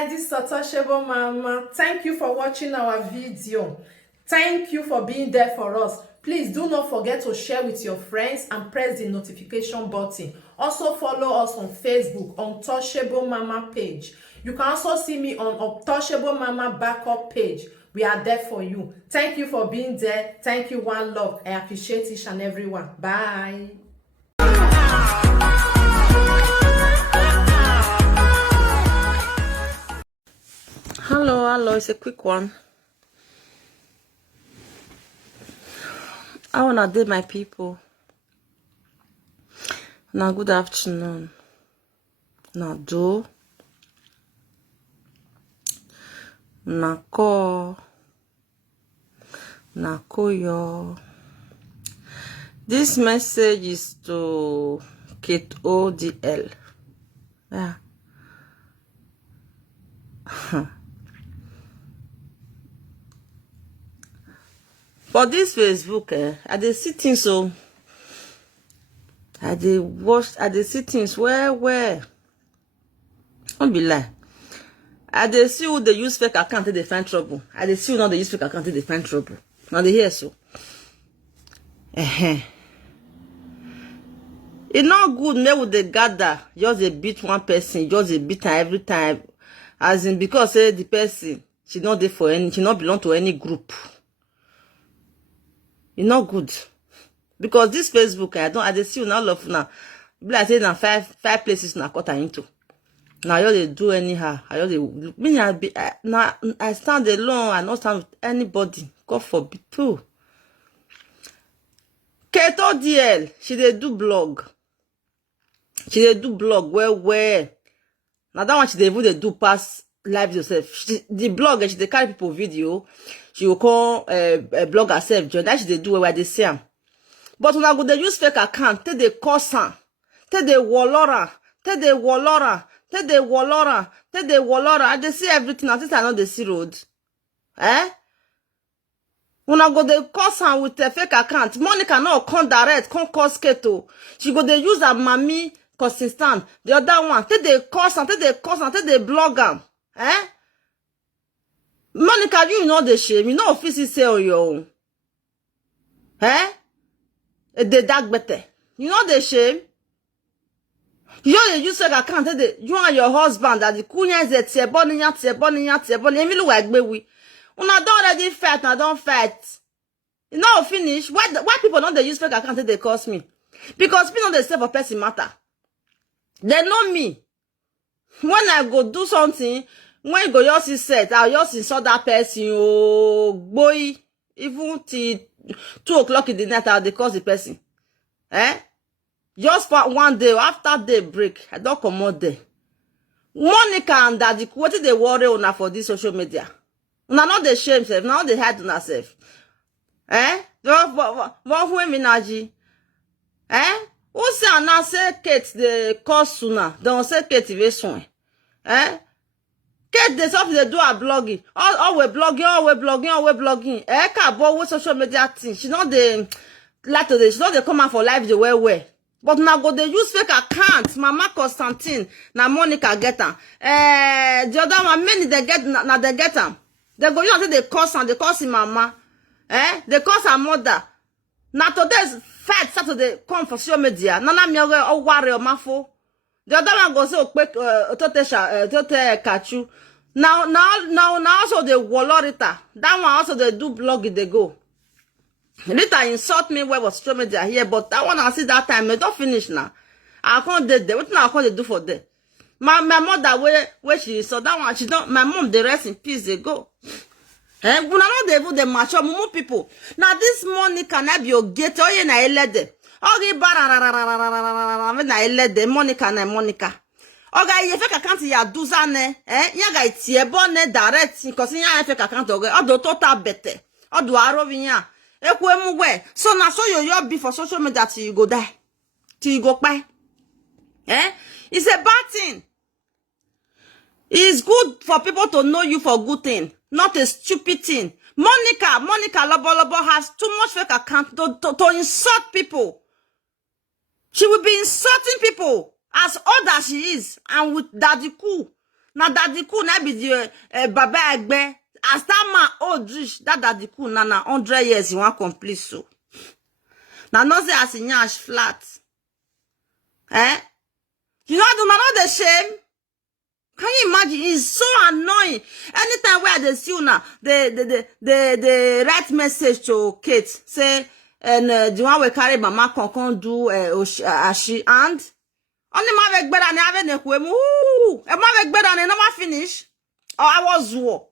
guys, this is Untouchable Mama. Thank you for watching our video. Thank you for being there for us. Please do not forget to share with your friends and press the notification button. Also follow us on Facebook, Untouchable Mama page. You can also see me on Untouchable Mama backup page. We are there for you. Thank you for being there. Thank you, one love. I appreciate each and everyone. Bye. Hello, it's a quick one. I wanna do my people. Now, good afternoon. Now, do. Now, call. Now, call yo. This message is to Kate ODL. Yeah. For this Facebook, I dey see things so. I dey see things where. Don't be lie. I dey see who they use fake account they find trouble. I dey see who now they use fake account they find trouble. Now they hear so. It's not good me with the gather. Just a beat one person, just a beat her every time. As in because the person she not there for any, she not belong to any group. It's not good. Because this Facebook, I dey see now love now. Be like say now five places now cut her into. Now you they do anyhow. I stand alone. I not stand with anybody. God forbid too. Keto DL, she dey do blog. She dey do blog where. Now that one she dey even dey do pass live yourself. The blog she dey carry people video. She will call blog herself. Join that she dey do where they see am. But when I go they use fake account, take the curse am, take the wallora, take the wallora, take the wallora, take the wallora. I dey see everything. I think I know the see road. When I go they curse am with a fake account, Monica no come direct, come cause Keto. She go they use her mommy consistent. The other one, take the curse am, take the curse am, take the blog am. Monica, you know the shame. You know officially say on your own. The dark better. You know the shame. You know the use fake account. You and your husband that the kunya is a tieboniya. Emi lu like we. Una don't already fight. I don't fight. You know finish. Why people don't they use fake account? They cost me because people know they say for person matter. They know me. When I go do something, when you go just see set, I'll just insult that person. Oh boy, even till 2 o'clock in the night, I'll they cause the person. Just for one day after day break, I don't come out there. Monica and Daddy, what did they worry on for this social media? Una not the shame self, now they hide on herself. One who minaji. Who say I say Kate the cause sooner? Don't say Kate very soon. Kate the stuff they do a blogging. Always blogging. But with social media thing. She not the like today. She not they come out for live the way. But now go they use fake account. Mama Constantine, na Monica get them. The other one many they get na they get them. They go you until they curse and they curse him mama. They curse her mother. Now today's fight Saturday come for social media. Nana mi o worry o mafo. The other one go say quick tote kachu. Now also the Walorita. That one also they do blog they go. Later insult me where was social media here, but that one I see that time, I don't finish now. I can't do there. What now I can't do for there? My mother where she so that one she don't my mom the rest in peace they go. When I know they do the mature mumu people. Now this morning can I be your gate or you na elede. Okay, na elede Monica. Okay, you fake account ya duzane, ya ga itie bonne direct because ya fake account okay. Odo total better. Odo arovinya. So now so you be for social media till you go die. Till you go by. It's a bad thing. It's good for people to know you for good thing, not a stupid thing. Monica Lobo has too much fake account to insult people. She will be insulting people as old as she is and with daddy cool. na daddy cool na be the baba egbe. As that man old rich, that daddy cool na 100 years he want complete so. Now no say as in yash flat. You know do not the shame. Can you imagine? It's so annoying. Anytime where they see you now, they write message to Kate say, and the one we carry mama can do ashi and only ma vek better than having a kwemu. Ooh, a ma vek better than never finish. Or I was war.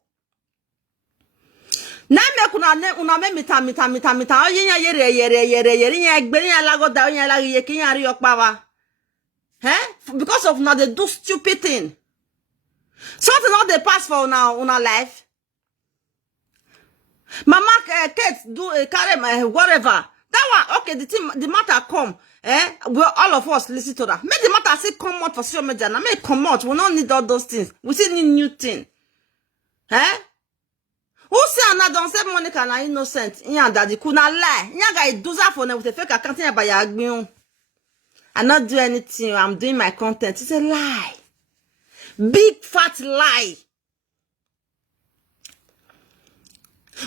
Na me kuna me mita. O yinya yere nya egberi nya lago da nya lagi ye kinya ri okpawa. Because of now they do stupid thing. Something not they pass for una life. Mama Kate do carry whatever. That one okay. The matter come. Well, all of us listen to that. Make the matter say come out for social media. Now make come out. We don't need all those things. We still need new thing. Who say another don't say Monica na innocent? Iyan daddy could not lie. Iyan guy do that for them with a fake account by your. I not do anything. I'm doing my content. It's a lie. Big fat lie.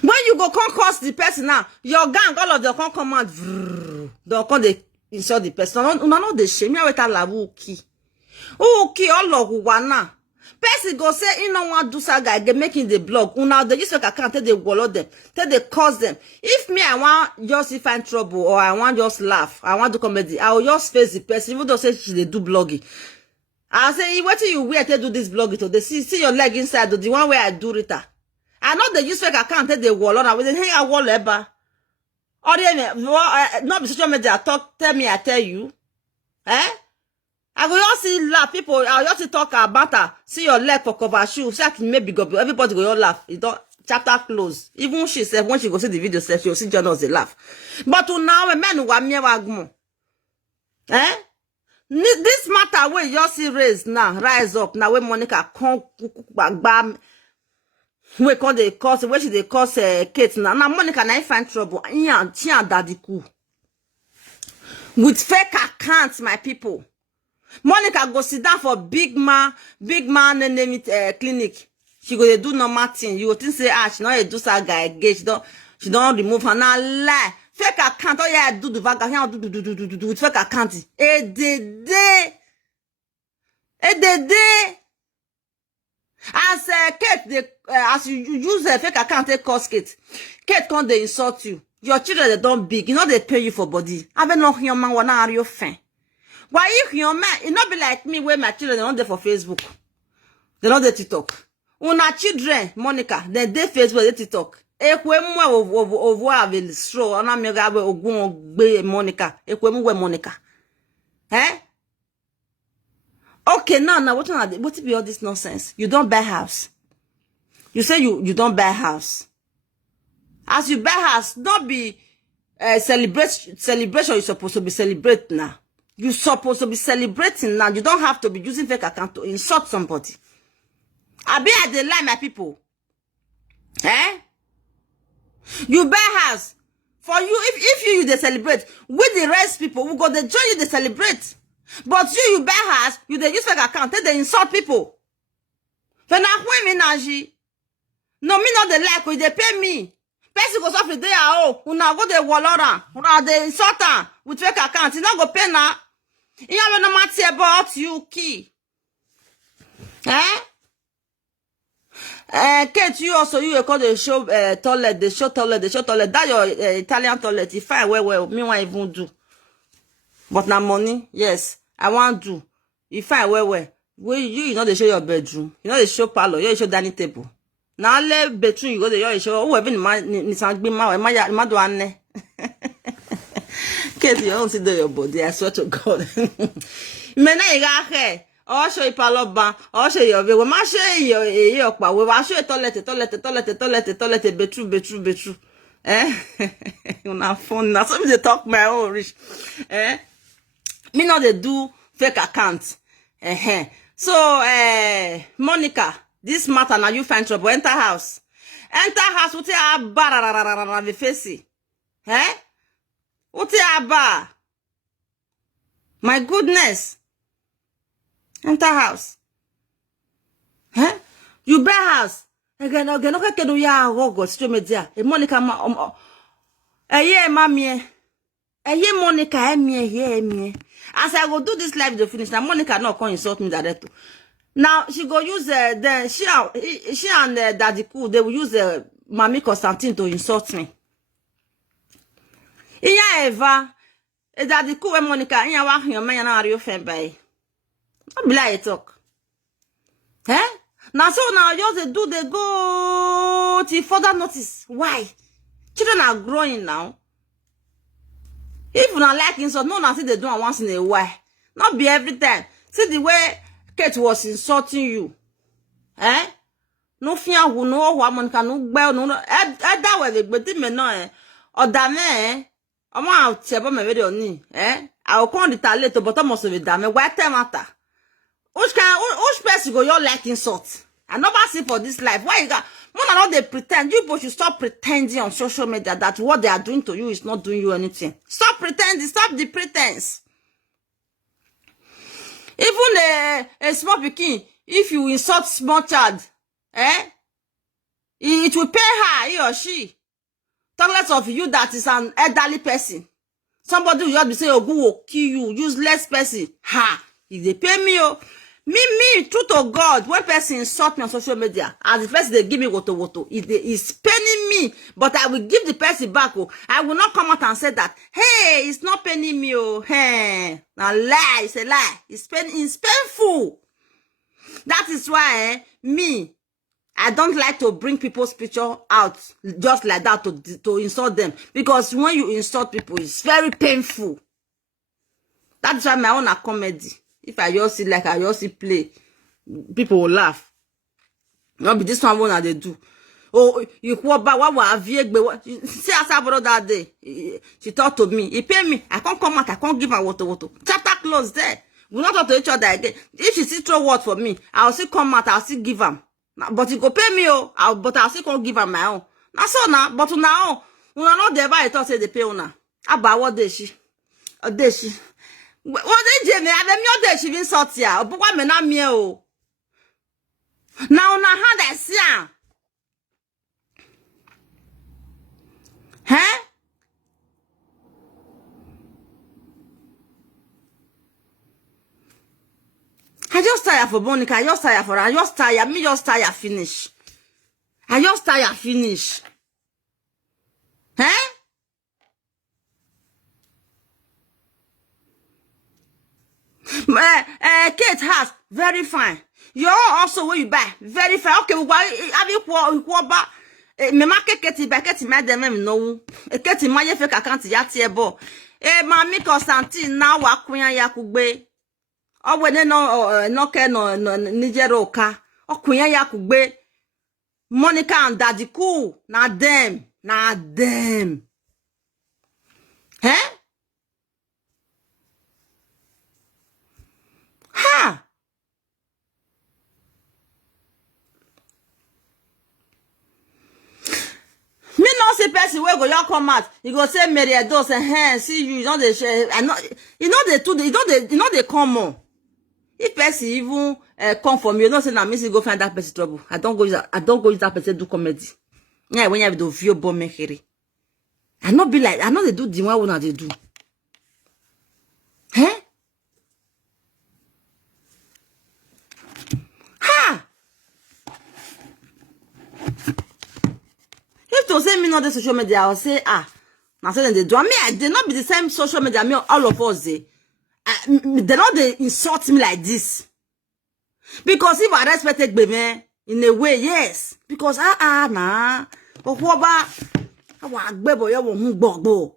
When you go come curse the person now, your gang, all of them come out. Don't come they insult the person. No, no, they shame you with a labu ki. Okay, all of wana. Person go say, you know what, do saga, get making the blog. Now they just like I can't tell they wallow them, tell they cause them. If me, I want just find trouble or I want just laugh, I want to comedy, I will just face the person, even though say they do blogging. I say, what you wear to do this blogging today? See your leg inside, the one where I do it. I know they use fake account, tell they wallow, I will hang a wall ever. Or not be social media talk, tell me, I tell you. I go just see laugh people. I just talk about her. See your leg for cover shoe. See, maybe go. Everybody go laugh. It don't chapter close. Even she said when she go see the video, she will see journals they laugh. But to now, a man who are me wagmo. This matter where you see rise up now. When Monica come back, we call the cause. Where she they cause Kate now. Now Monica na find trouble. Tia daddy cool with fake accounts, my people. Monica go sit down for big man name clinic. She go do normal thing. You go think say she not do that guy again. She don't remove her now lie. Fake account. Oh yeah, do the vaga. Do with fake account. As Kate, as you use a fake account, take cost Kate. Kate can't they insult you. Your children they don't big. You know they pay you for body. I been not your man wanna are you fan. Why if your man, it not be like me where my children they not there for Facebook. They not there TikTok. Una children, Monica, they Facebook, they TikTok. Ekwe mwa ovo ave straw, ana mi gabe ogun gbe Monica. Ekwe mwa Monica. Okay, now what be all this nonsense? You don't buy house. You say you don't buy house. As you buy house, not be celebration you're supposed to be celebrating now. You're supposed to be celebrating now. You don't have to be using fake account to insult somebody. I be at the line, my people. You buy house. For you, if you they celebrate, with the rest people who go they join you, they celebrate. But you buy house, you they use fake account, they insult people. When I me naji. No, me not the like, when they pay me. Person goes off the day, una go the wallora, una the insultant with fake account, you not go pay now. You have no matter about you key. Kate, you also you call the show toilet, the show toilet. That your Italian toilet. If I well, me want even do. But now money, yes, I want to. If I well, you know they show your bedroom. You know they show parlor. You show dining table. Now let bedroom you go there. You show. Oh, even ni sang be ma do ane. Kate, you don't see your body. I swear to God. Me na iga he. Oh, show you parlor ban. Oh, show you. We ma show you pa. We ma show you toilet, bedroom. Una phone now. Some they talk my own rich. Me not they do fake account. So, Monica, this matter now you find trouble. Enter house. What you have bar the face? What you have bar? My goodness. Enter house. You buy house. Again, okay, can you go social media? A Monica, yeah, mammy. Yeah, Monica, me. As I go do this live to finish, now Monica not come insult me directly. Now she go use then she and Daddy Cool, they will use Mommy Constantine to insult me. Iya Eva, Daddy Cool and Monica, iya wa your man na you fan by. Not be like talk. Eh? Now so now just do they go till further notice. Why? Children are growing now. If you not like insult, no, nothing they do once in a while. Not be every time. See the way Kate was insulting you. Eh? No fear who know what one can no bell no that way but me no or dame I'm out about my video ni I'll call the talent to bottom of the dame why time matter. Which person go your like insult? I never see for this life. Why you got more than all they pretend? You both should stop pretending on social media that what they are doing to you is not doing you anything. Stop pretending, stop the pretense. Even a small pikin, if you insult small child, it will pay her, he or she. Talk less of you that is an elderly person. Somebody will just be saying, oh, go will kill you, useless person. Ha! If they pay me, oh, me, true to God, when person insult me on social media, as the person they give me woto, it's paining me, but I will give the person back, oh. I will not come out and say that, hey, it's not paining me, oh, hey. Now lie, it's a lie. It's painful. That is why, me, I don't like to bring people's picture out just like that to insult them. Because when you insult people, it's very painful. That's why my own a comedy. If I just see like I just see play, people will laugh. Not be this one they do. Oh, you what have you see as I brought that day. She talked to me. He pay me. I can't come out. I can't give her water. Chapter close there. We not talk to each other again. If she still throw word for me, I'll still come out. I'll still give him. But he go pay me, but I'll still can't give him my own. Now so now, but now, we are not there by it. Say they pay una. About what day she? A day she. What day Jamie? I don't know day she been sort ya. But why me not me oh? Now na how that see ya? Huh? I just tired for Monica. I just tired for her. I just tired. Me just tired finish. I just tired finish. Huh? Kate house very fine. You're also where you buy very fine. Okay, why have you what back? Me market Kate back Kate madam no. Kate my fake account yati ebo. Mami Constantine now wa kunya ya kugbe. O we no ke no Nigeria ka. O kunya ya kugbe. Monica and Daddy Cool. Na them. Huh? Ha! Me no see person where go you come out. You go say Mary Edos and see you know they share. I know you know they come on. If person even come for me, you know say na me see go find that person trouble. I don't go use that person do comedy. Yeah, when you have the view bomb mekere. I not be like I know they do the one when they do. Huh? Ha! If to say me not the social media, I'll say now say they do. I mean, they not be the same social media. I mean, all of us they not they insult me like this. Because if I respected baby in a way, yes. Because nah. But what about I gbebo you won't gbogbo.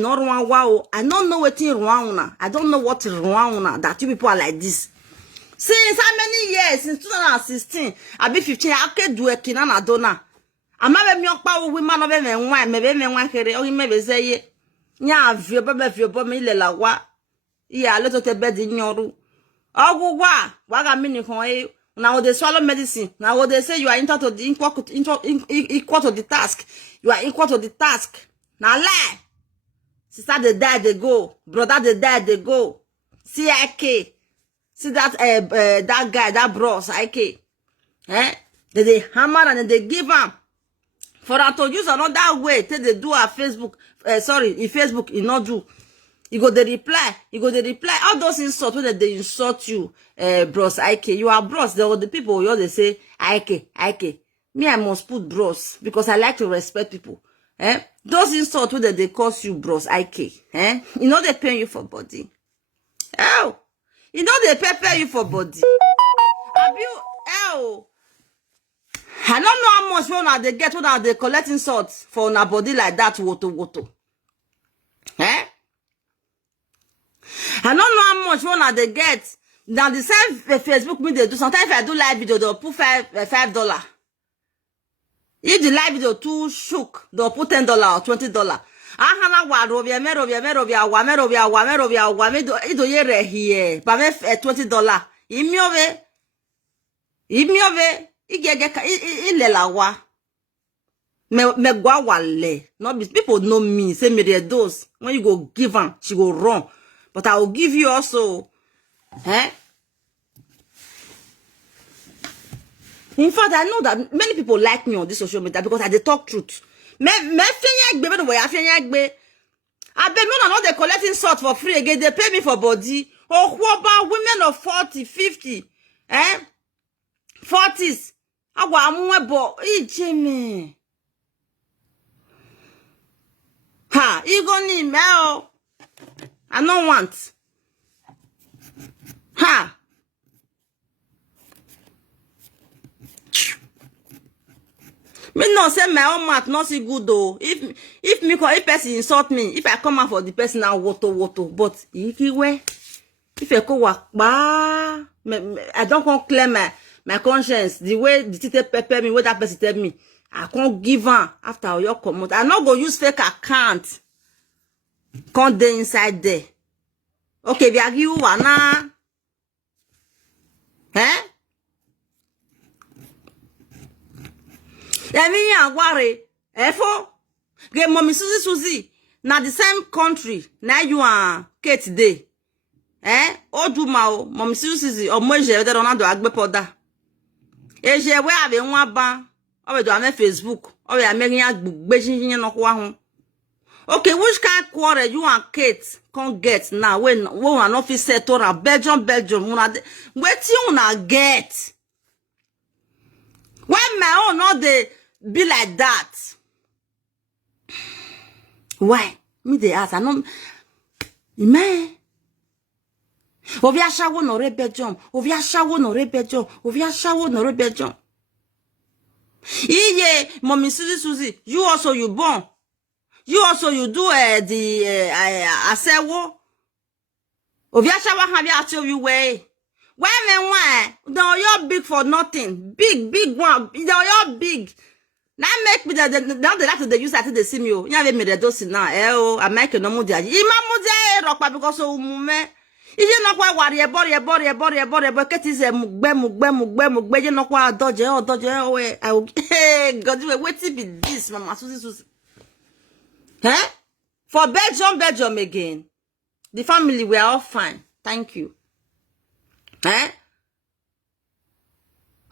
Not wrong. Wow, I don't know what's wrong now. I don't know what is wrong now that you people are like this. Since how many years? Since 2016, I be 15. I can't do a kinana dona. I'm not a young power woman of them wine, maybe one here, or maybe say, yeah, if you me la wa. Yeah, little to bed in your room. Oh, go what I mean for you. Now they swallow medicine. Now they say you are equal to the task. You are equal to the task. Now lie. Sister they die, they go. Brother they die, they go. CIK. See that that guy, that bros, IK. They hammer and they give him. For her to use another way, take they do her Facebook. Sorry, if Facebook, you not do. You go the reply. All those insults when they insult you, bros, IK. You are bros. The people you they say IK. Me, I must put bros because I like to respect people. Those insults when they cause you bros, IK. You know they pay you for body. Oh, you know they pay you for body. Have you? Oh. I don't know how much when they get when they collect insults for a body like that, woto. I don't know how much when they get. Now the same Facebook me they do. Sometimes if I do live video, they'll put $5. If the live video too shook, they'll put $10 or $20. Ahana wa rovia ido yere here. Ba me $20. Imiove. Ilelawa. Me gwa wale. No, people know me. Say me Edos. When you go give her, she go run. But I will give you also. In fact, I know that many people like me on this social media because I dey talk truth. Me finyagbe be no way afinyagbe. I bet no they collecting salt for free again. They pay me for body. Oh, what about women of 40, 50, 40s? Agwa amwebo ijeme. Ha, you go need me. I don't want. Ha. Me no say my own mouth not so good though. If person insult me, if I come out for the person now woto. But if I go work, I don't want to clear my conscience. The way the teacher pepper me, what that person tell me, I can't give her after your comment. I not go use fake account. Can't dey inside there. Okay, we are you one. Emi ya worry. Efo. Get mommy Susie. Na the same country. Na you are Kate day. Oduma o. Mommy Susie. O mo je we don do agbe poda. Eje we ave nwa ba. O we do ame Facebook. O we ame yin agbugbe shinyin no kwa ho. Okay, which kind of quarrel you and Kate can't get now when an office set or a Belgium, what you una get? When my own not they be like that? Why? Me they ask, I know. Man. Ovia shawo no re Belgium. Ovia shawo no re Belgium. Ovia shawo no re Belgium. Iye, mommy Susie, you also you born. You also you do the asewo. Ovia shawa have you tell you way. Why? No, you're big for nothing. Big one. You're big. Now make me now they like to use that they see me. You have made a dose now. I make no more. Ima mudia rock because so mume. You know why worry body but get is a mugbe you know why dodge away. I will God wait to be this mama Susie. For Belgium again. The family we are all fine. Thank you.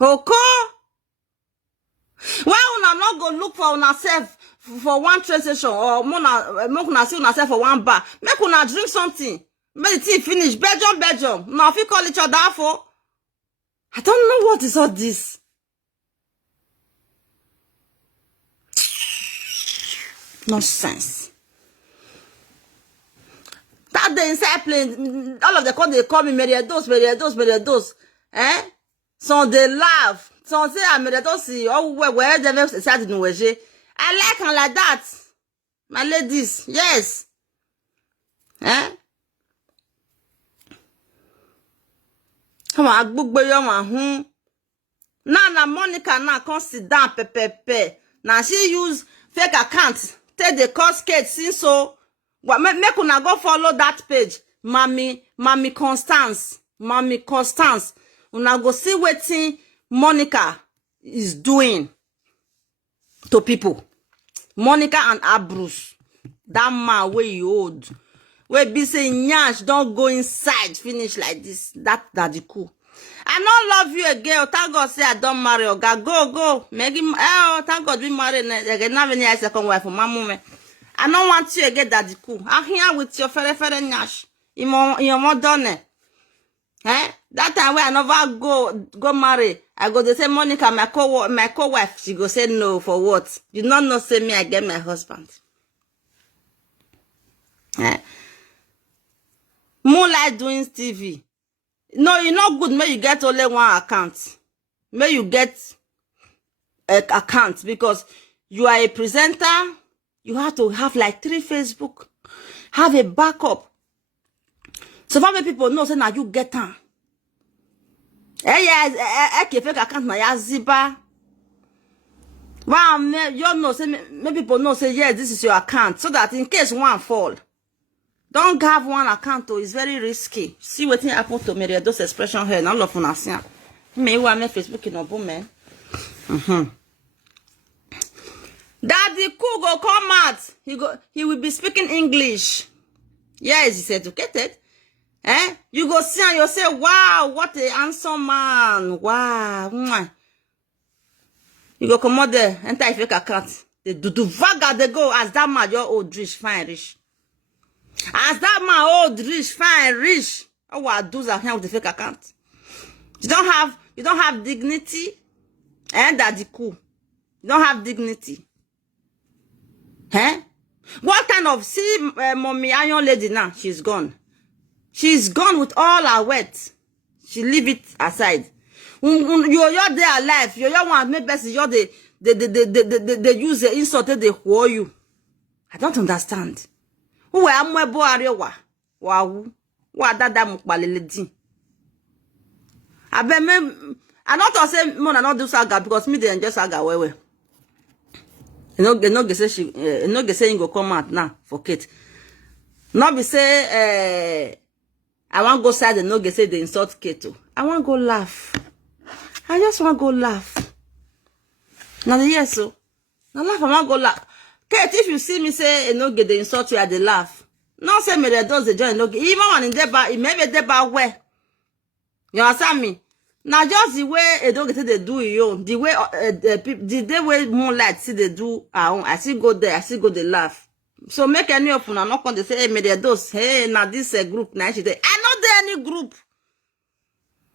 Oko? Why una not go look for una self for one train station or make una see una self for one bar? Make una drink something. Make the tea finish. Belgium. Now if you call each other for. I don't know what is all this. Nonsense. That day inside plane, all of them they call me Edos. So they laugh. So say I'm Edos. Oh, where they started in Weje. I like her like that. My ladies, yes. Come on, book by your man. Now Monica now come sit down, pepe. Now she use fake account. Take the cost Kate since so. What make una go follow that page? Mommy Constance. Una go see wetin Monica is doing to people. Monica and Bruce. That man where you old. wey be say nyash don't go inside finish like this. That the cool. I don't love you again. Thank God say I don't marry. Oga, go. Make him. Oh, thank God we married. Again, now when I second wife for my mom. I don't want you again. Daddy cool. I'm here with your fere nyash. You more done. Eh? That time when I never go marry, I go to say Monica, my co-wife. She go say no for what? You not know say me I get my husband. Eh? Moonlight doing TV. No, you're not good. May you get only one account. May you get an account because you are a presenter. You have to have like 3 Facebook. Have a backup. So how many people know say now you get them? Fake account na ya ziba. Wow, you know say many people know say yes, this is your account, so that in case one fall. Don't have one account, though. It's very risky. See what happened to me. Those expression here. Not love for us. Me who am Facebook in a boom, man. Daddy cool go come out. He will be speaking English. Yes, he's educated. Eh? You go see and you say, wow, what a handsome man. Wow. You go come out there, enter a fake account. They do vaga, they go as that man, your old rich, fine rich. As that man old rich, fine rich. Oh, what do that here with the fake account? You don't have dignity. And daddy cool. You don't have dignity. Eh? What kind of mommy iron lady now? She's gone. She's gone with all her wealth. She leave it aside. You're there alive. You're one make best. You're they use the insult they whore you. I don't understand. Who am I boy wow. What that mukbaledi. I bet me. I not say more than not do saga because me they enjoy saga well. You know, say she, say you go come out now for Kate. Not be say, I want go side and no say they insult Kate. I want go laugh. I just want go laugh. Now yes, so now laugh. I want go laugh. Kate, if you see me say no get the insult you at the laugh. No say me does the join no. Even one in there, but it may be there by where. You understand me? Now just the way they don't get they do you, the way the way Moonlight see they do I see go there, I see go they laugh. So make any of them not going to say, hey, me they those, hey, now this group, now she say, I not there any group.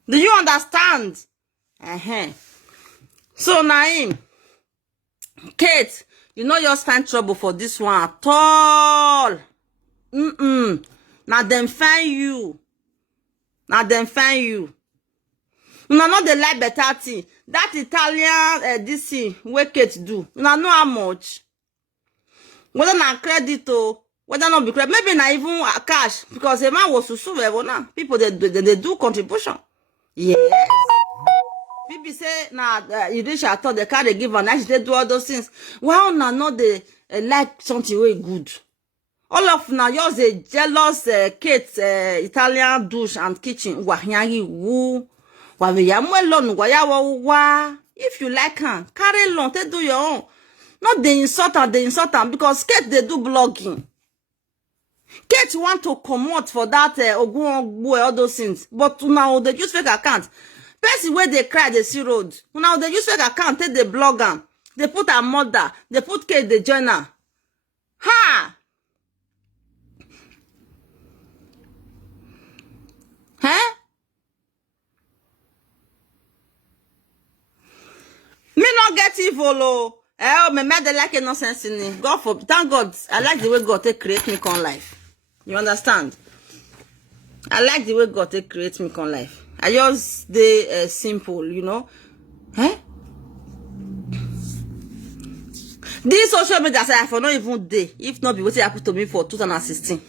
Do you understand? So Naim, Kate, you know you stand trouble for this one at all. Now them find you. Now them find you. Una not the like better thing. That Italian this thing where Kate do. Una know how much. Whether na credit or whether not be credit, maybe not even cash because a man was to sue now. People they do contribution. Yes. People say now you reach I thought the car they give and actually they do all those things. Well, now not they like something very good. All of now yours a jealous Kate Italian douche and kitchen. Wahyagi woo. If you like her, carry along, they do your own. Not the insulter, because Kate they do blogging. Kate want to come out for that all those things. But now they use fake account. Person where they cry, they see road. Now they use fake account, take the blogger. They put her mother, they put Kate the journal. Ha! Huh? Me not get evil, me mad like a nonsense in it. God for thank God. I like the way God take create me con life. You understand? I like the way God take create me con life. I just stay simple, you know. This social media say I for not even day. If not be what happened to me for 2016.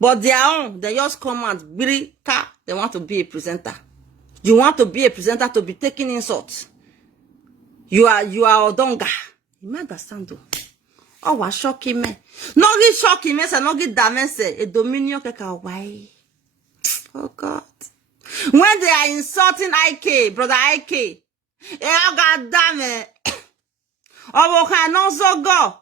But their own, they just come and they want to be a presenter. You want to be a presenter to be taking insults. You are Odonga. You might understand though. Oh, what shocking me. No get shocking me, so no get damage. A dominion keka why. Oh God. When they are insulting IK, brother IK. Oh God damn it. Oh, okay, no so go.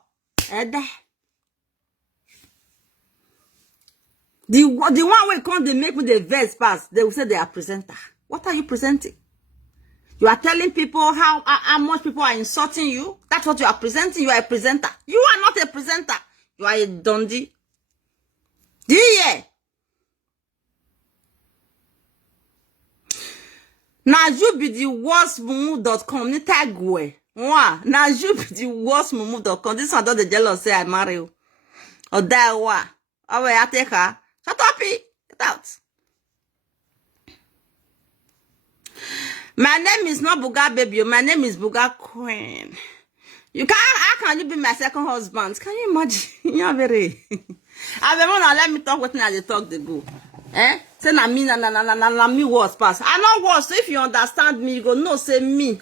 The one way come they make me the verse pass. They will say they are presenter. What are you presenting? You are telling people how much people are insulting you. That's what you are presenting. You are a presenter. You are not a presenter. You are a dundee. Do you hear? Now you be the worst mumu.com. Ni tag way. Now you be the worst mumu.com. This one don't the jealous say I marry you. Or die wa. Oh wait, I take her. Shut up, get out. My name is not Buga Baby. My name is Buga Queen. You can't. How can you be my second husband? Can you imagine? You're very. I be wanna let me talk with me as they talk they go. Say na me worse pass. I know worse. So if you understand me, you go no say me.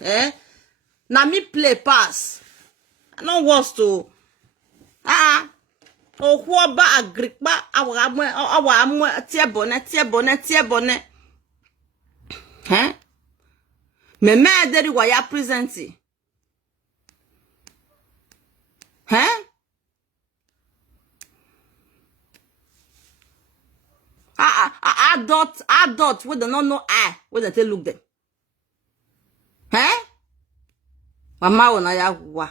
Na me play pass. I know worse too. Who ba agrikba awa tie bonnet. Me deri wa ya presenti. Adult, we don't know I, we don't look them. Mama wona ya wa.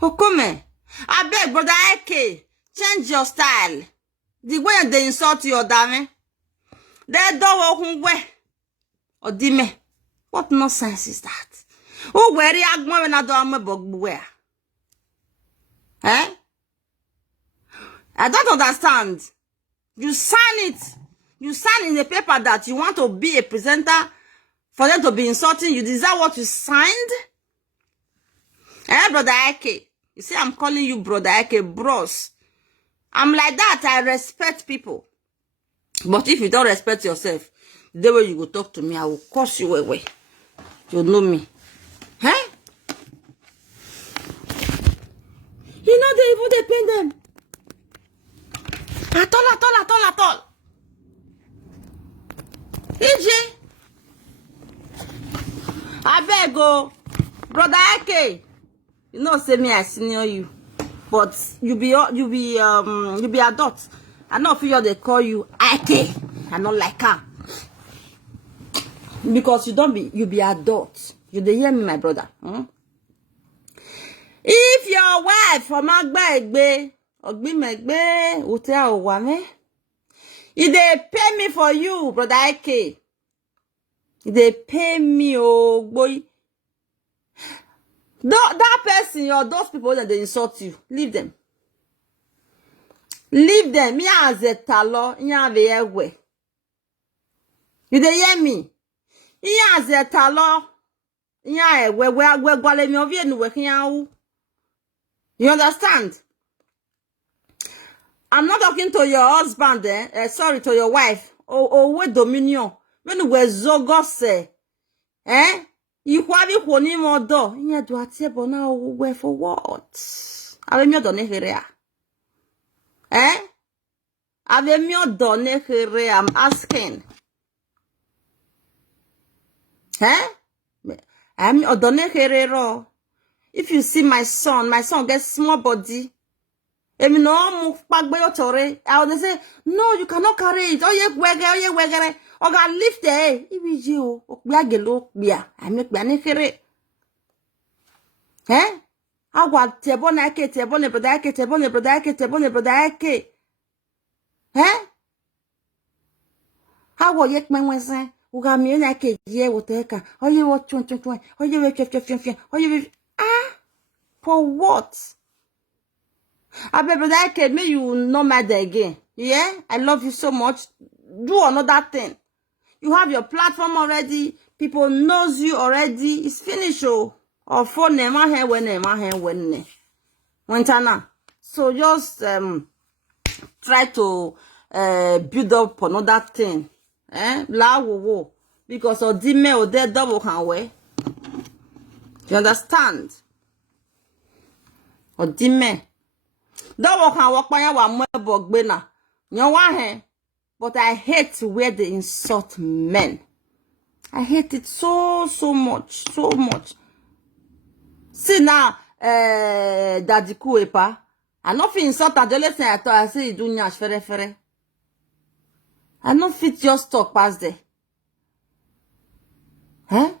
Hokome. I beg, brother Eke, change your style. The way they insult you, dame. They don't walk or dime. What nonsense is that? Oh, where you are when I don't bug where? I don't understand. You sign it. You sign in the paper that you want to be a presenter for them to be insulting you. Is that what you signed? Brother Eke. You see, I'm calling you Brother Eke, bros. I'm like that. I respect people. But if you don't respect yourself, the way you go talk to me, I will curse you away. You know me. You know they even depend them. At all. EJ. I beg go. Brother Eke. You know, say me, I senior you. But you be adult. I know feel they call you Eke. I don't like her. Because you be adult. You dey hear me, my brother. If your wife from Agba Ogbi Hotel Wame, if they pay me for you, brother Eke. If they pay me, oh boy. That person or those people that they insult you, leave them. Leave them. Me as a talo, we. You dey hear me? As a talo, you understand? I'm not talking to your husband, sorry, to your wife. We dominion. When we zogose, you have one more door. You do a table now. Where for what? I've me done here. I've me done here. I'm asking. I'm done here. If you see my son gets small body. I would say, no, you cannot carry it. Oh, yeah, wegere. Oh, God, lift it. If you, I make banana. I want tebone, brother. How will you make my say? Who got me in a cake? Yeah, what take? Oh, you watch 20. Oh, you will for what? I bet brother may you no matter again. Yeah, I love you so much. Do another thing. You have your platform already. People knows you already. It's finished. Or phone name when so just try to build up another thing. La wo because or dime or dead double can way. You understand? Or dime. Double can walk by one bena. You want but I hate where they insult men. I hate it so much. See now, Daddy Kuepa, I no fit insult her. The only thing I thought, I say you do nyash fere. I no fit just talk past there. Huh?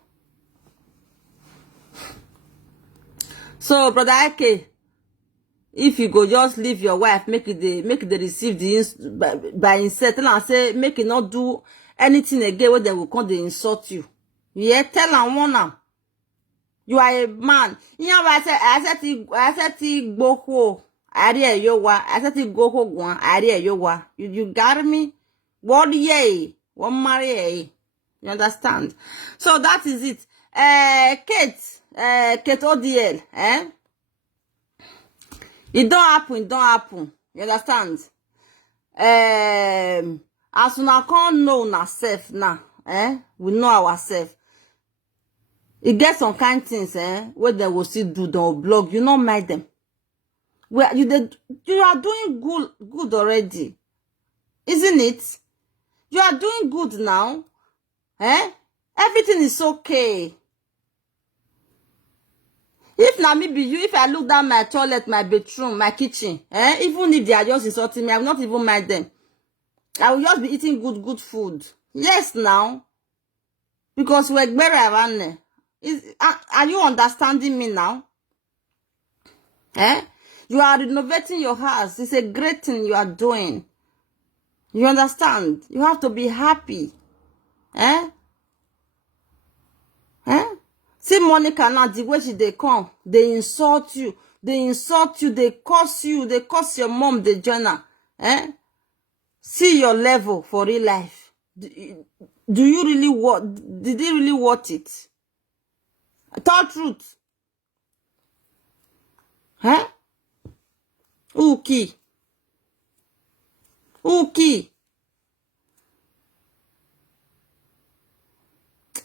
So, brother Ike, if you go just leave your wife, make it receive the by insult, tell her say make it not do anything again where they will come they insult you. Yeah, tell her one now. You are a man. You know what I said go ho. Area yowa. I said go ho one. Area yowa. You got me? What yay? What marry? You understand? So that is it. Kate ODL, It don't happen. You understand? As una can't know ourselves now, we know ourselves. It gets some kind things, where they will still do the blog. You not mind them. Where you are doing good already, isn't it? You are doing good now, Everything is okay. If na me be you, if I look down my toilet, my bedroom, my kitchen, even if they are just insulting me, I will not even mind them. I will just be eating good food. Yes, now. Because we're better around there. Are you understanding me now? You are renovating your house. It's a great thing you are doing. You understand? You have to be happy. See Monica now, the way they come, they insult you, they curse you, they curse your mom, the journal. See your level for real life. Do you really did it really worth it? Tell truth. Uki.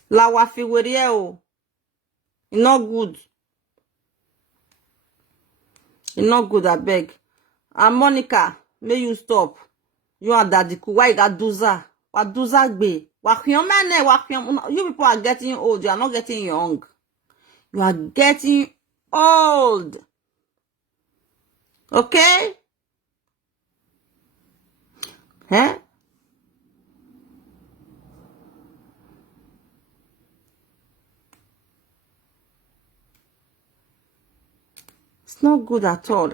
La wafi werie o. It's not good. It's not good, I beg. And Monica, may you stop. You and Daddy Cool. Why you got doza? What doza be? You people are getting old. You are not getting young. You are getting old. Okay? It's not good at all.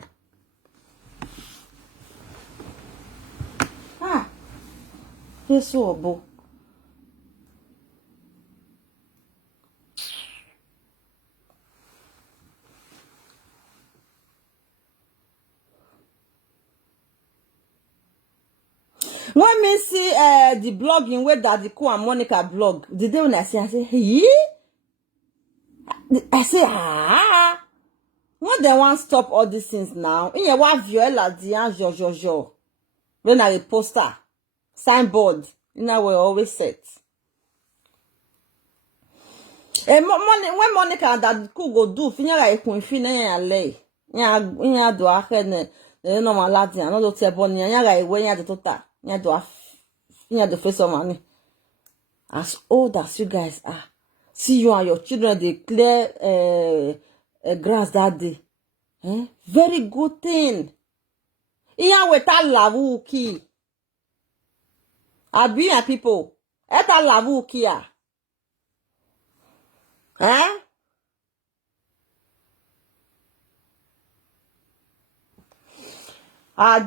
Yes, Obo. When me see the blogging where Daddy Cool and Monica blog, the day when I say, hey, I say, when they want stop all these things now, in your wife Viola Dian Jo. When I poster, signboard, you know we always set. When Monica and Daddy Cool go do, finish like a finish and lay. Ya do a head, no man Latin, no do tell Bonnie, ya like when ya the total, ya do the face of money. As old as you guys are, see you and your children, they clear grass that day. Very good thing. Iya weta lavu ki. Abi ya people. Eta lavu ki ya.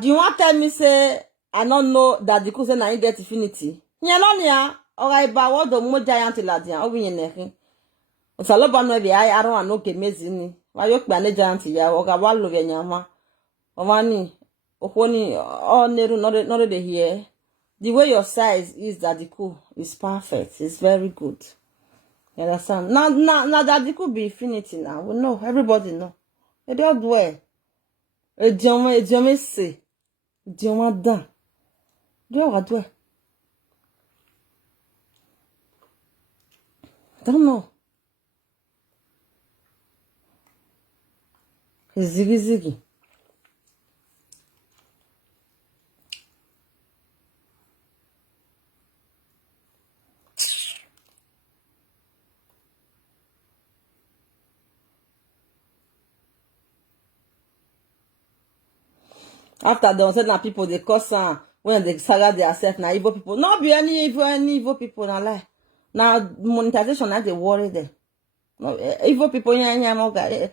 Do you want to tell me say I don't know that the cousin na get infinity? Nye no nia. Ora iba wo do mo giant ladian. Obi yen nehin. Osaloba no be ai aron anoke mezini. Wa yo pe ane giant ya. Oga wa lo be nyama. Omani. Okoni all neru not de here. The way your size is, Daddy Cool, is perfect. It's very good. You understand? Now Daddy Cool be infinity now. We know. Everybody know. They don't dwell. Ediome say. Ediome dan. Don't dwell. Don't know. Ziggy. After they say na people they curse am when they saga themselves na evil people. Not be any evil people na lie. Now monetization na they worry them. No, evil people yeah moga.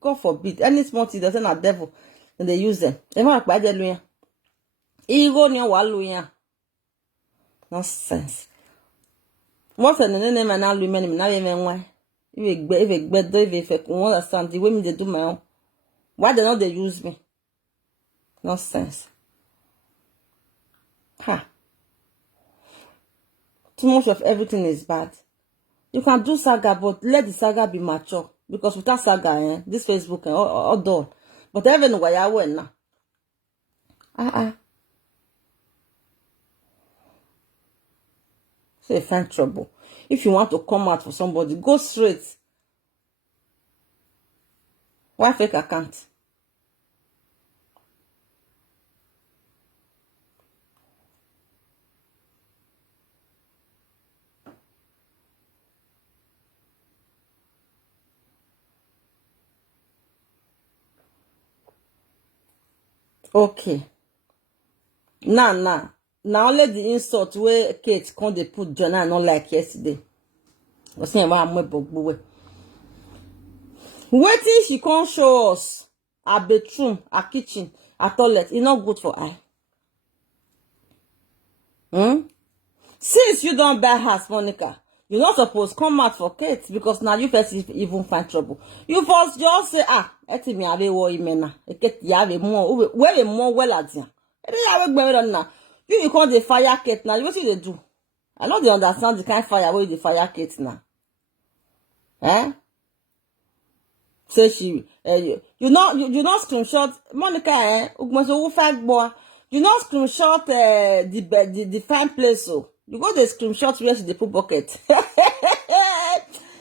God forbid. Any small thing they say na devil and they use them. Emo akpa de luya. Ego ni wa luya. Nonsense. What an name man now women na be men why. If understand the way me they do my own. Why they not they use me? Nonsense. Ha. Too much of everything is bad. You can do saga, but let the saga be mature. Because without saga, this Facebook all done. But even why I went now. So you find trouble. If you want to come out for somebody, go straight. Why fake account? Okay. Now only the insult where Kate can't they put Jonah not like yesterday. Was saying about my book. Waiting she can't show us her bedroom, her kitchen, her toilet. It's not good for her. Since you don't buy house, Monica, you're not supposed to come out for Kate because now you first even find trouble. You first just say, eti me have wo imena. Kate you have more where more well at you. You call the fire Kate now. What you do? I know they understand the kind of fire where the fire Kate now. Say she you not screenshot Monica you not screenshot the fine place so you go the screenshot where she dey put bucket.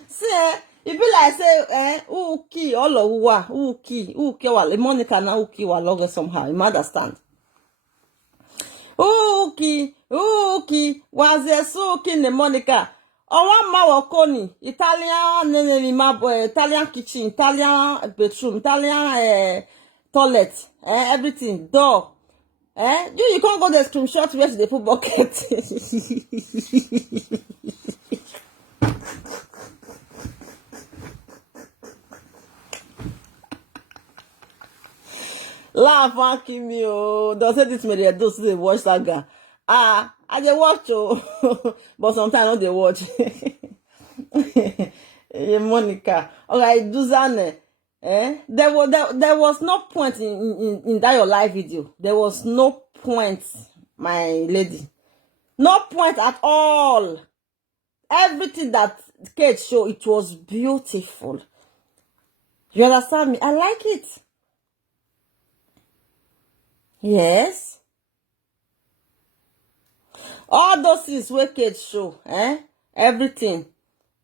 Say it be like say who key all of who key wala Monica na who key wala somehow you understand. Who key was there so key the Monica. One Mawakoni, Italian Italian kitchen, Italian bedroom, Italian toilet, everything, door. You can't go the screenshot where they put bucket. Laugh and kill me, oh. Don't say this media, those they watch saga. I dey watch but sometimes I don't watch. Monica, alright, Duzane. There was no point in that your live video. There was no point, my lady. No point at all. Everything that Kate showed, it was beautiful. You understand me? I like it. Yes. All those things where Kate show, everything,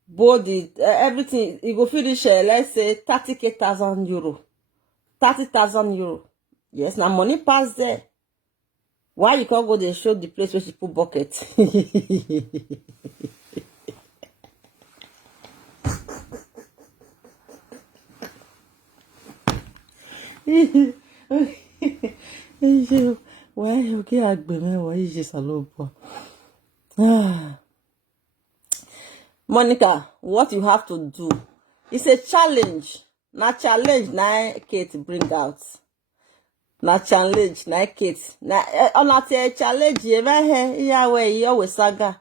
body, everything, you go finish, let's say, 30,000 euro. 30,000 euro. Yes, now money pass there. Why you can't go there show the place where she put bucket? Why okay why is this a Monica, what you have to do is a challenge. Na challenge na Kate bring out. Na challenge na Kate. Na on a challenge you always saga.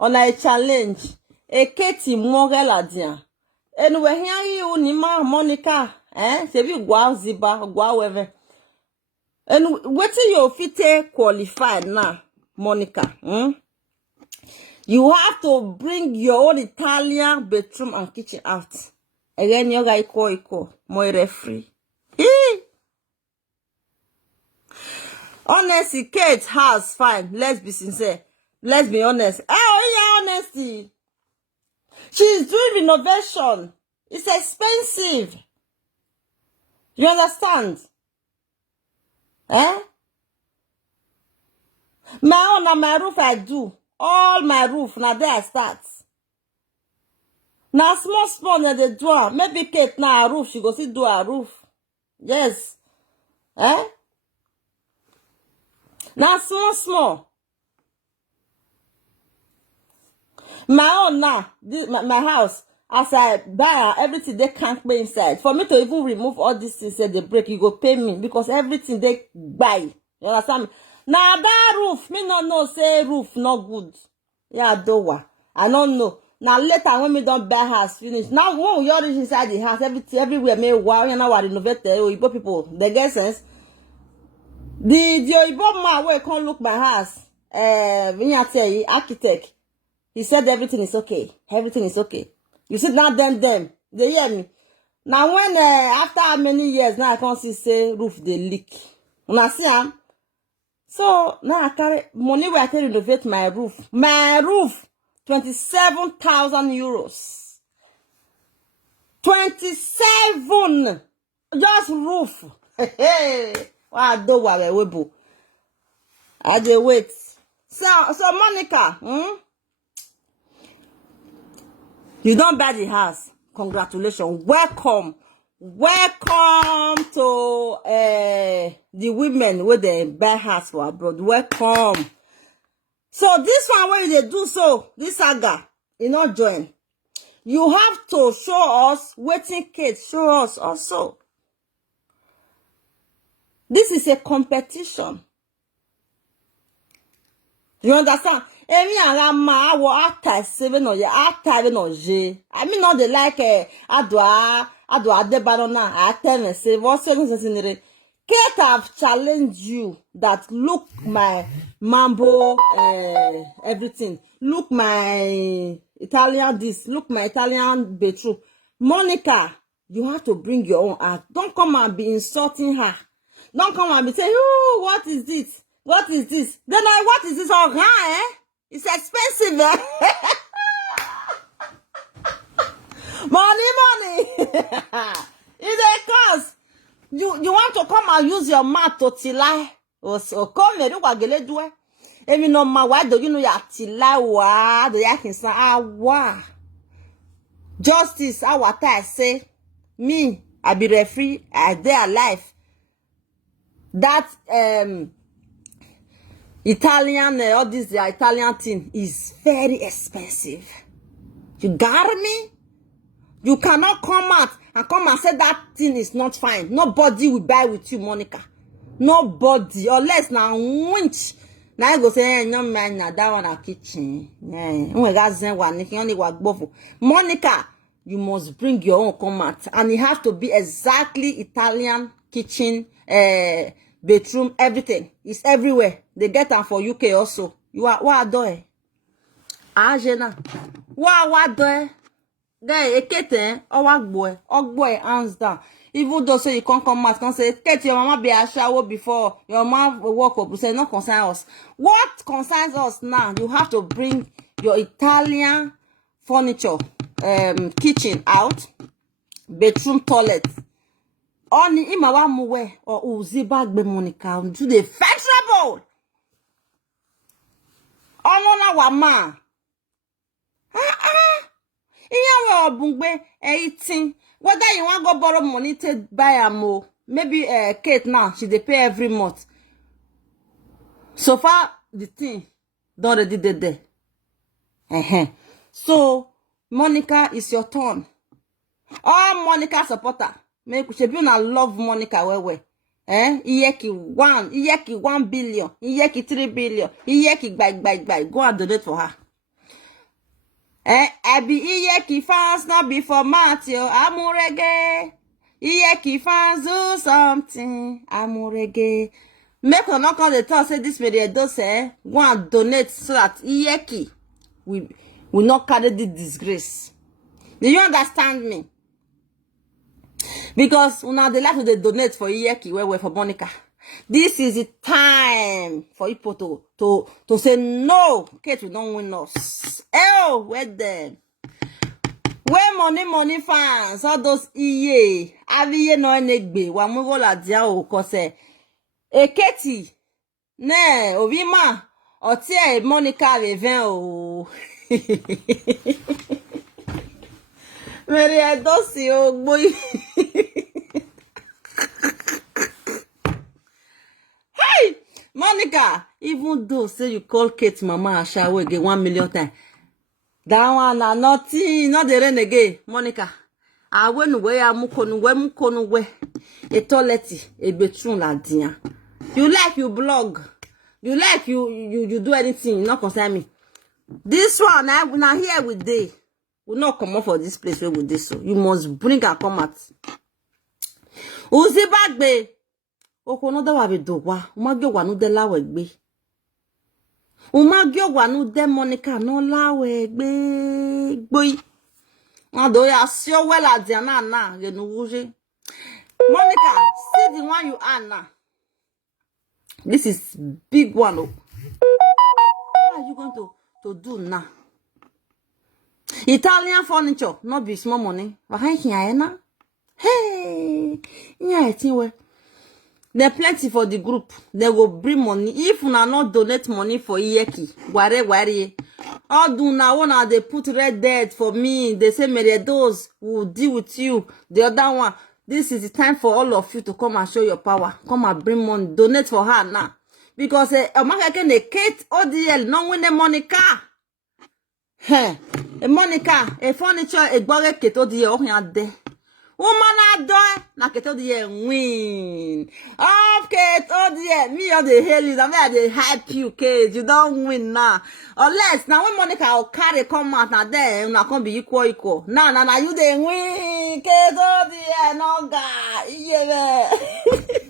On a challenge e Kate mogela dia. Anyway here you ni Monica, se bi gwa ziba gwa weve. And what you fit qualify now, Monica? You have to bring your own Italian bedroom and kitchen out. Again, you guys equal, more free. Honestly, Kate's house fine. Let's be sincere. Let's be honest. Oh yeah, honesty. She's doing renovation. It's expensive. You understand? My own and my roof I do. All my roof, now there I start. Now small na they do. Maybe Kate now her roof, she go see do her roof. Yes. Eh? Now small. My own now, my house, as I buy everything they can't pay inside. For me to even remove all these things that they break, you go pay me because everything they buy. You understand me? Now that roof, me no know say roof not good. Yeah, I don't know. Now later when me don't buy house finish. Now when we all reach inside the house, everywhere me wow, you know what renovate Oyibo people. They get sense. The Oyibo man where come look my house, when I tell you architect. He said everything is okay. Everything is okay. You see now them. They hear me. Now when after how many years now I can't see say roof they leak. When I see them. So now I carry money where I can renovate my roof. My roof, 27,000 euros. 27 just roof. Hey, I do what I will. I dey wait. So Monica, you don't buy the house. Congratulations. Welcome to the women where they buy house for abroad. Welcome. So this one where they do so, this saga, you not join. You have to show us, waiting kids, show us also. This is a competition. You understand? Emi ala ma awo ata seven or ata even or je. I mean not the like adwa adebano na ata me say what saying something. Kate have challenged you that look my mambo everything. Look my Italian this, look my Italian bedroom. Monica, you have to bring your own art. Don't come and be insulting her. Don't come and be saying, oh, what is this? What is this? Then what is this all eh? It's expensive, eh? money. It's a cost. You want to come and use your mouth to tilai? Or come here, what gele do? Emi no ma why do you know ya tilai wa? The yakin sa wa. Justice, what I say. Me, I be referee. I dey alive. That Italian, all this the Italian thing is very expensive. You got me? You cannot come out and come and say that thing is not fine. Nobody will buy with you, Monica. Nobody, unless now winch. Now I go say, no man, that one a kitchen. Monica, you must bring your own comment, and it has to be exactly Italian kitchen, bedroom, everything. It's everywhere. They get them for UK also. You are what doing? Jena. What doing? Guy, ekete, boy, hands down. Even though so you can't come out, can say, Kate, your mama be a shower before your mom will walk up. You say, no concern us. What concerns us now? You have to bring your Italian furniture, kitchen out, bedroom, toilet. Only in my one way or uzi bag be Monica do the fashionable. Oh no, man. In your 18. Whether you want to go borrow money to buy a more, maybe Kate now she they pay every month. So far the thing don't already did there. So Monica, it's your turn. All Monica supporter. Make she be na love Monica well. Iyeki 1 billion, iyeki 3 billion, iyeki buy. Go and donate for her. I be iyeki fans not before Matthew. Amurege. Iyeki fans do something. Amurege. Make her knock on the door. Say this video does say go and donate so that iyeki will not carry the disgrace. Do you understand me? Because now they like to donate for iyeki where for Monica. This is the time for people to say no. Kate will not win us. Oh, where them? Where money fans? All those iye. Aviye no negbe. Wa mu vola dia o kose. Kate. Ne, ovima. Otie Monica revient o. Mary Edos o boy. Monica, even though say you call Kate mama Ashawo again 1 million times, that one na nothing, not the rain again. Monica, I went away, I'm mukonu we. A toilet, a bedroom la dia. You like you blog. You like you do anything, you not concern me. This one, now here with day. Will not come up for this place with this. So you must bring her come out. Uzi bagbe. Oko no da wa be do wa. Umagyo wa nu de lawe gbe. Umagyo wa nu de Monica no lawe gbe. Boy. Ado ya sio wela dia na ge nu wuje. Monica, see the one you are now. This is big one. What are you going to do now? Italian furniture, not be small money. Hey, yeah, I think there plenty for the group. They will bring money. If you not donate money for Iyeki, ware. All do now one they put red dead for me. They say Edos will deal with you. The other one. This is the time for all of you to come and show your power. Come and bring money. Donate for her now. Because Kate ODL no win the Monica. Hey, Monica, a furniture, a bag Kate ODL there. Woman adore na Kate ODL win. Oh, Kate ODL, me or the hell is I they hype you, Kate. You don't win now. Unless now when Monica will carry come out now there, not gonna be equal. Now you they win. Kate ODL no guy. Yeah,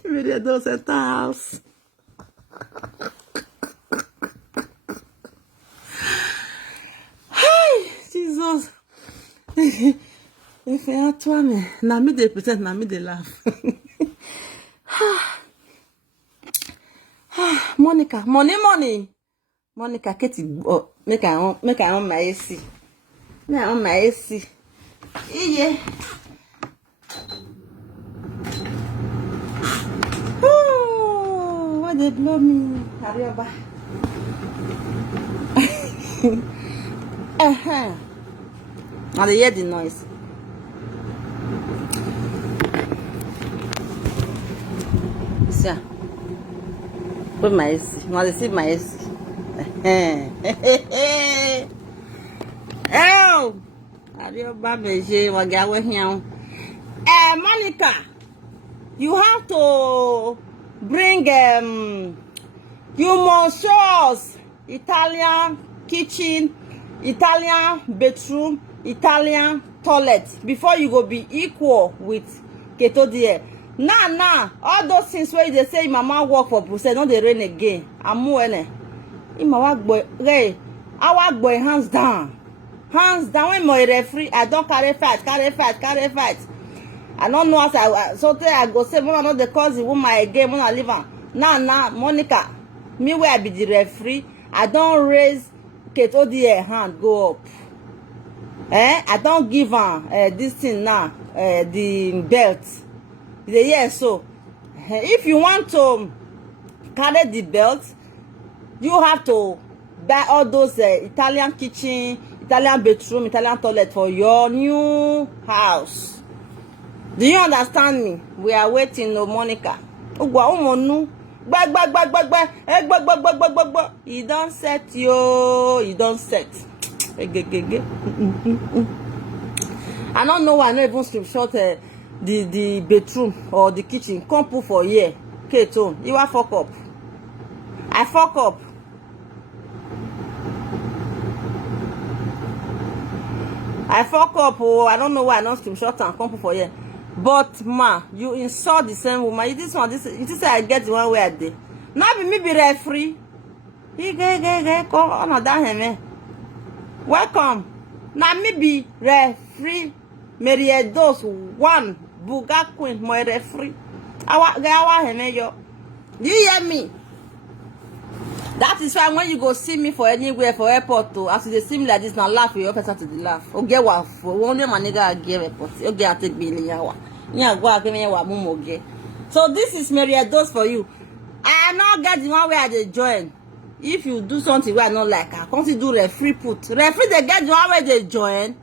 really those at house. Hey, Jesus. If I toi me, na me de pretend, na me de laugh. Monica, money. Monica, Katie, make I on my AC. Me on my AC. Yeah. Oh, what they blow me. Hurry up. Now they hear the noise. See, put my AC. Now they see my AC. Oh, hurry up, baby. Wagawe here. Monica, you have to bring you must show us Italian kitchen, Italian bedroom, Italian toilet before you go be equal with Keto there. Nah, all those things where they say mama work for Brussels, not the rain again. Amuene. Ima boy, our boy hands down. Hands down when my referee, I don't carry fight. I don't know as I go say, when I know the cause the woman again, when I leave her. Nah, Monica, me where I be the referee, I don't raise Kate ODA hand go up. I don't give her this thing now, the belt. Yes, so if you want to carry the belt, you have to buy all those Italian kitchen, Italian bedroom, Italian toilet for your new house. Do you understand me? We are waiting, no Monica. He don't set yo. He don't set. I don't know why I not even screenshot the bedroom or the kitchen. Come put for here. Kato, you are fuck up. I fuck up. Oh, I don't know why I not screenshot and come put for here. But ma, you insult the same woman. This say I get the one where I did. Now be referee. Come on that welcome. Now me be referee. Edos one Buga Queen, my referee. Do you hear me? That is why when you go see me for anywhere for airport to as they see me like this now laugh you officer to the laugh. Okay, what for one day my nigga give airport. Okay, I take billion yawa. So this is Edos for you. I not get the one where I join. If you do something where I not like, I can't do referee put. Referee they get the one where they join.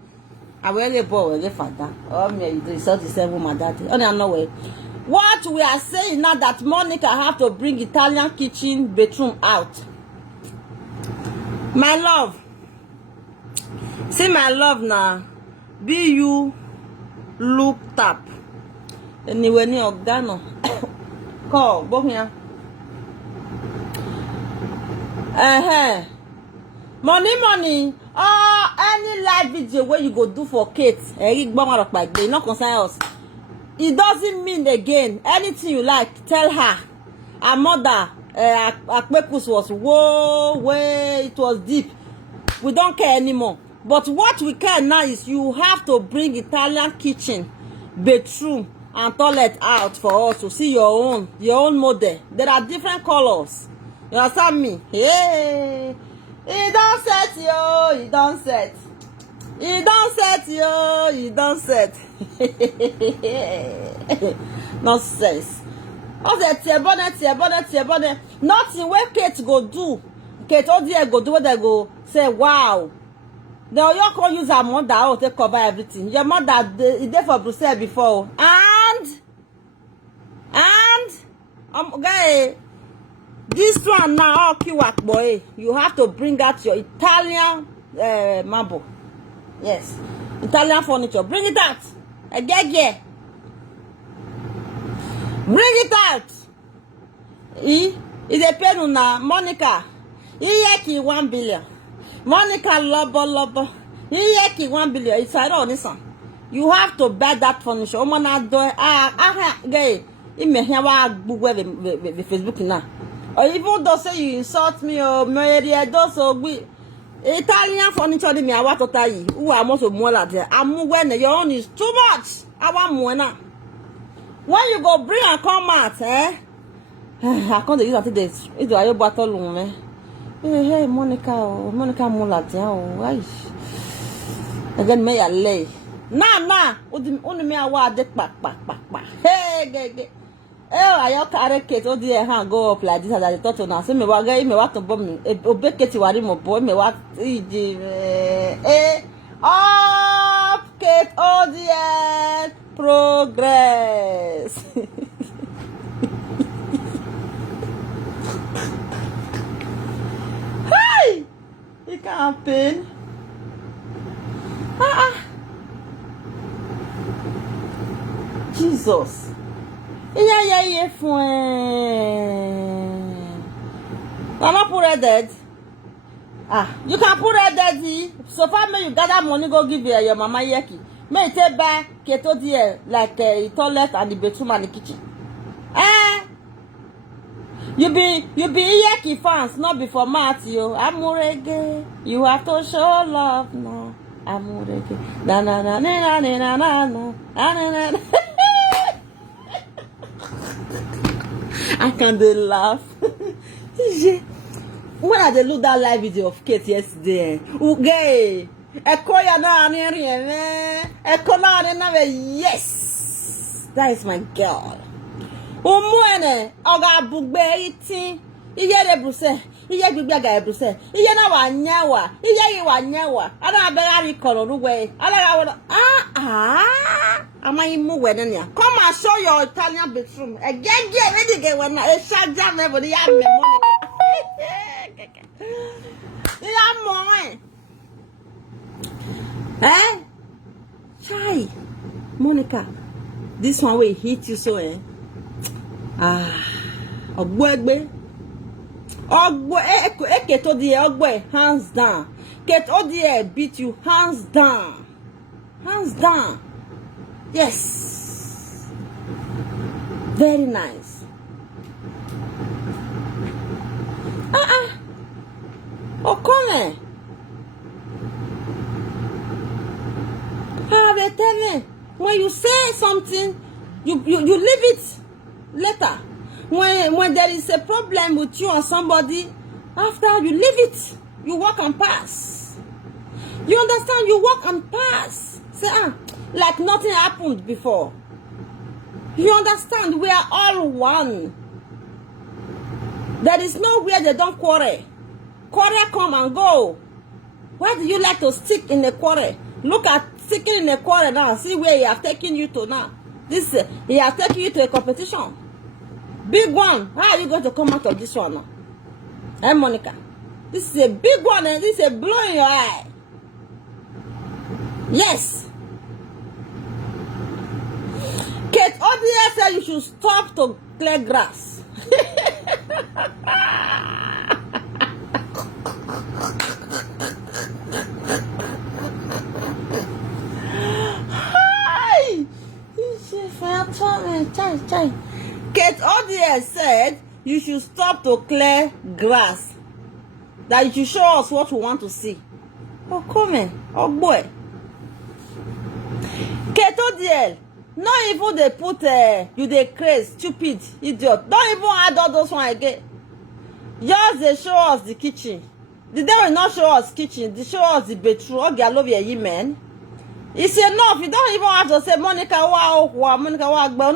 I will get bored with the father. Oh me, you do the same woman that. Oh no way. What we are saying now that Monica have to bring Italian kitchen bedroom out. My love. See my love now. Be you look tap. Anyway, ni ogano. Call, go here. Money. Any live video where you go do for Kate. Not concern us. It doesn't mean again. Anything you like, tell her. Her mother, Akpekus was way, it was deep. We don't care anymore. But what we care now is you have to bring Italian kitchen, bedroom, and toilet out for us to see your own model. There are different colors. You understand me? Hey, it don't set yo, it don't set. It don't set yo, it don't set. Nonsense. All the tear bonnet. Nothing where Kate go do. Kate all there go do what they go say, wow. Now you can use her mother to cover everything. Your mother is there for Brussels before. And okay, this one now all kiwak boy. You have to bring out your Italian marble. Yes, Italian furniture. Bring it out. Again. Bring it out. Is a pen na Monica. Iyeki 1 billion. Monica lobo. Iyeki 1 billion. It's a on this one. You have to buy that furniture. Gay. It may have a book where the Facebook now. Or even though say you insult me or Edos or we Italian furniture me I want to tell you. Who are most of more like that. I'm when your own is too much. I want more now. When you go bring and come out, I can't use until this. It's a your battle room, eh? Hey, Monica Mulatian, why? Again, may I lay. Nah, only me a word the back. Hey, I carry Kate, oh dear, go up like this as I thought now. So me what to bomb me. Obey Kate, you are my boy, me what? Up, Kate, oh dear, progress. Hey, you can't pin. Jesus. Yeah, fun. I'm not put dead. You can put it dead. So far, may you gather money, go give your mama yeki. May take back keto dear like a toilet and the bedroom and the kitchen. You be yeki fans, not before Matthew. I'm reggae. You have to show love now. I'm reggae. Na. I can't laugh. When I look that live video of Kate yesterday, okay, yes, that is my girl. Oga bugbe iti, iye de Brussels, iye gbigbe ga Brussels, iye na wa nyawa, iye yi wa nyawa. Ada abega ri koro rugwe. Ada Ama imu wedenia. Come and show your Italian bedroom. Again, ready get when a shot jam everybody have me money. Yeah, money. Chai, Monica, this one will hit you so Ogbe. Eke to the ogbe, hands down. Get all the beat you hands down. Yes. Very nice. Okone. They tell me when you say something, you leave it later. When there is a problem with you or somebody, after you leave it, you walk and pass. You understand? You walk and pass. Say like nothing happened before. You understand? We are all one. There is nowhere they don't quarrel. Quarrel come and go. Why do you like to stick in a quarrel? Look at sticking in a quarrel now. See where he have taken you to now. This he has taken you to a competition. Big one. How are you going to come out of this one now? Hey, Monica. This is a big one and this is a blow in your eye. Yes. Kate Odia said you should stop to clear grass. Hi. Kate Odia said you should stop to clear grass. That you should show us what we want to see. Oh, come on. Oh, boy. Kate Odia. Not even they put you they crazy, stupid, idiot. Don't even add all those one again. Just they show us the kitchen. The day will not show us kitchen. They show us the bedroom. Okay, I love your man. It's enough. You don't even have to say Monica wow, Monica wow. No.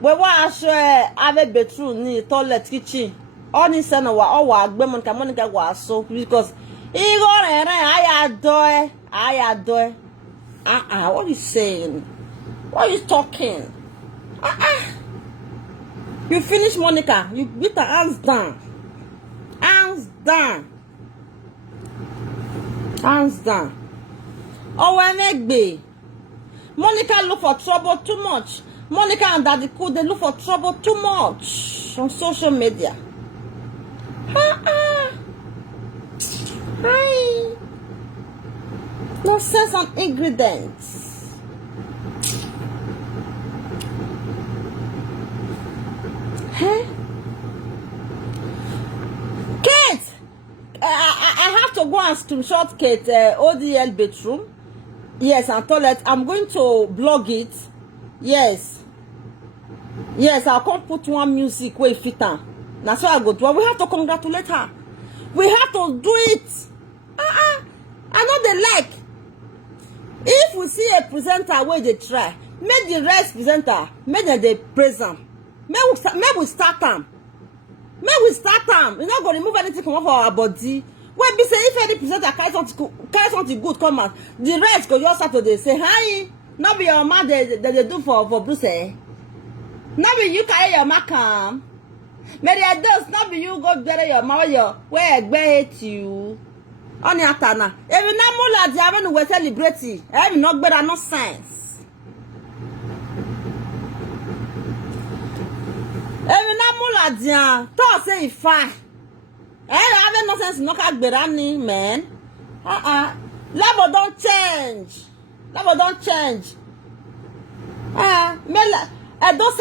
We want to show have a bedroom, ni toilet, kitchen. All this and all Monica was so because I adore. What are you saying? What are you talking? You finish Monica. You beat her hands down. Hands down. Hands down. Oh, Enegbe. Monica look for trouble too much. Monica and Daddy Cool, they look for trouble too much on social media. Hi. No sense on ingredients. Huh? Kate! I have to go and screenshot Kate ODL bedroom. Yes, and toilet. I'm going to blog it. Yes. Yes, I'll come put one music where it fit her. That's why I go do. We have to congratulate her. We have to do it. I know they like. If we see a presenter where they try, make the rest presenter, make them they praise them. Make we start them. Make we start them. We're not going to remove anything from our body. When we say if any presenter carry something good come out, the rest go just start to they say hi. Not be your man they do for Bruce. Not be you carry your man come. Maybe Edos, not be you go bury your man where hate you. Only atana. Even na mula di aven we celebrate. Even not better no sense. Even na mula di to say fine. Even no sense no ka gberani man. Level don't change. Level don't change. Those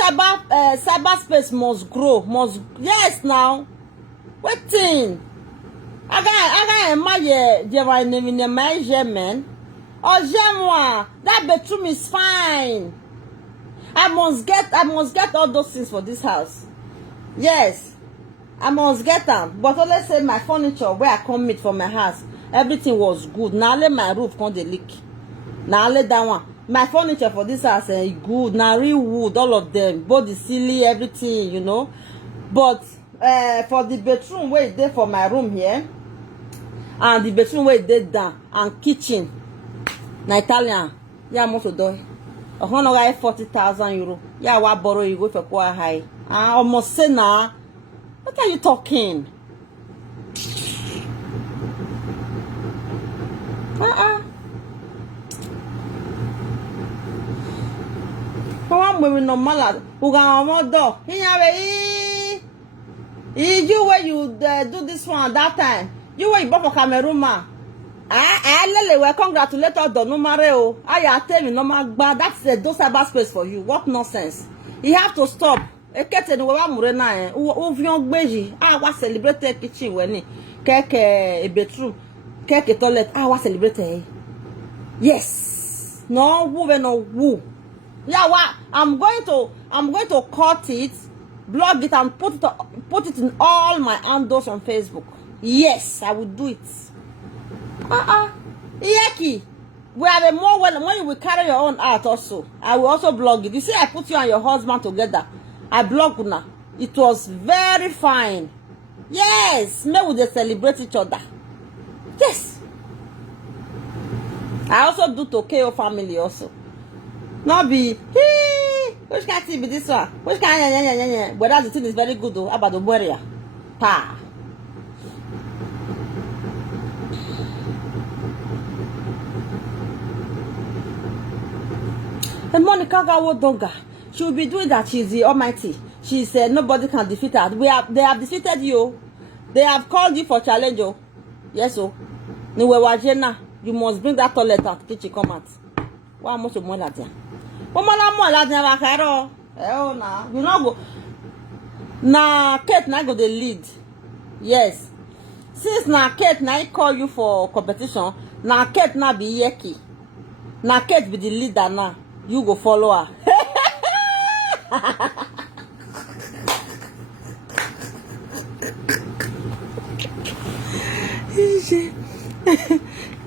cyberspace must grow. Yes now. Waiting. I got my name in the man. Oh, j'aime that bedroom is fine. I must get all those things for this house. Yes, I must get them. But let's say my furniture where I come meet for my house, everything was good. Now let my roof come the leak. Now let that one. My furniture for this house is good. Now real wood, all of them, both the ceiling, everything, you know. But for the bedroom where it's there for my room here. And the bedroom where they down and kitchen. Na Italian. Yeah, most of them. 40,000 euro. Yeah, what borrow you go for quite high. Almost say now. What are you talking? One women no malad. Who got more door? You where you do this one that time. You were born for Cameroon, man. I will congratulate all the numero. I tell you, no man, that's the those cyberspace for you. What nonsense! You have to stop. I was celebrating kitchen when cake a bedroom, cake a toilet. I was celebrating. Yes. No woo, no woo. Yeah, what? I'm going to cut it, blog it, and put it in all my handles on Facebook. Yes, I will do it. Yeki. We are the more when you will carry your own art also. I will also blog it. You see, I put you and your husband together. I blog now. It was very fine. Yes, maybe they celebrate each other. Yes. I also do to KO family also. Not be, hey, which can't be this one? Which can't, but that's the thing is very good though, about the warrior. Pa. And Monica Gawo she will be doing that. She's the Almighty. She said nobody can defeat her. They have defeated you. They have called you for challenge. Oh. Yes, oh. You must bring that toilet out. Kitchen come out. Why much more that there? Oh, nah. You know go. Nah, Kate now go the lead. Yes. Since now Kate now call you for competition, now Kate now be yeki. Now Kate be the leader now. You go follow her.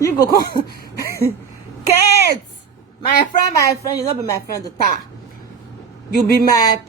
You go come. Kate, my friend, you not be my friend. The tar. You be my